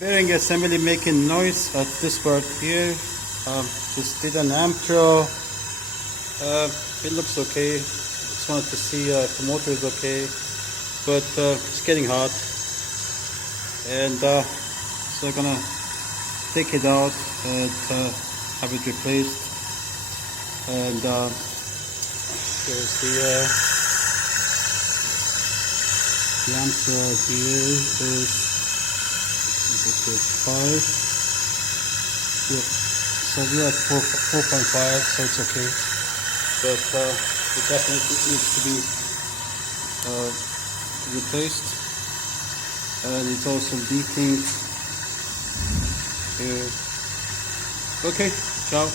Bearing assembly making noise at this part here. Just did an amp draw. It looks okay. Just wanted to see if the motor is okay, but it's getting hot, and so I'm gonna take it out and have it replaced. And here's the amp draw here is 5. Yeah. So we're at 4.5, so it's okay. But it definitely needs to be replaced. And it's also leaking here. Okay, ciao.